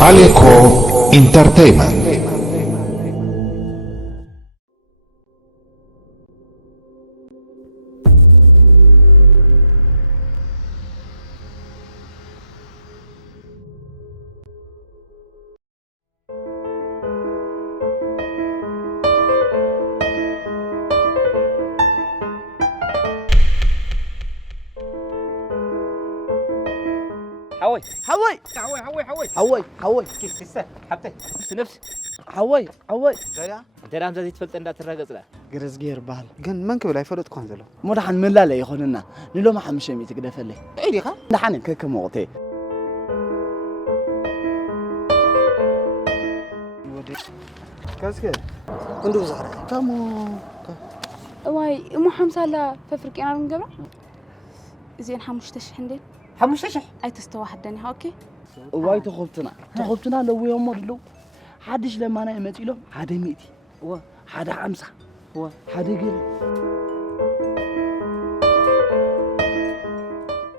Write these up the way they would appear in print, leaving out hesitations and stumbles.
Aleco Entertainment. حوي حوي حوي كيف لسه حبتي في نفسي حوي زيها انت رامز زي تفلت انت ترغز لا جرز جير بحال جن من كبل يفرط كونزلو مدحن من لا يخوننا نلو ما حمشي مي تقدفلي ايدي خا دحن كك موتي كاسكي كندو زهرك تمو واي مو حمسة لا ففرق أنا من قبل زين حمشتش حندي حمشتش أي تستوى حدني اوكي واي تخبتنا لو يوم مدلو حدش لما انا يمت له حدا ميتي و حدا خمسة و حدا قيل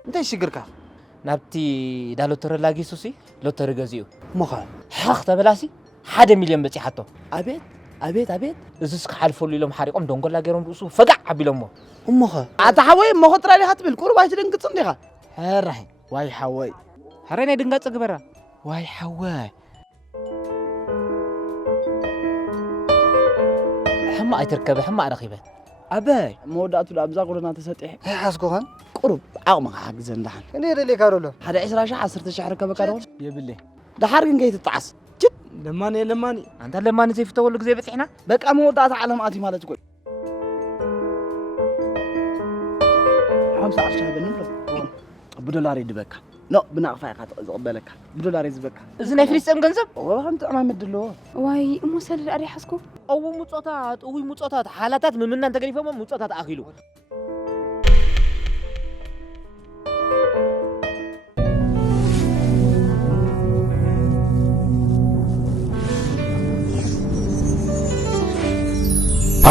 انت ايش شجرك نبتي دا لوتر لاغي سوسي لوتر غزيو مخا حق تبلاسي 1 مليون بصي حتى أبيت ازسك حلفوا لهم حريقهم دونغلا غيرهم رؤسو فقع عبيلهم امخا أتحوي ما خطر علي هات بالكور باش دنقص نديها هرحي واي حوي هرينا دنقص غبره واي حواي حما ايتركب حما رخيبه أبي موداتو لابزا قرنا تسطيح حاسكوهن قرب عقم حق زندحن اني رلي كارولو حدا 10 ركبه كارون يبلي دحر كن جيت تعس لماني انت لما نزي في تولك زي بتحنا بقى مودات علم آتي مالت قول 15 بنملو بدولار يدبك لا بنعفاي خاطر قبلك بدولار يزبك اذن فريسم ገንዘብ والله انت انا مدلو واي مو سدد أري حسكو او مصوتات حالاتات من انت غريفه مصوتات اخيلو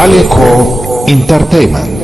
Aleco Entertainment.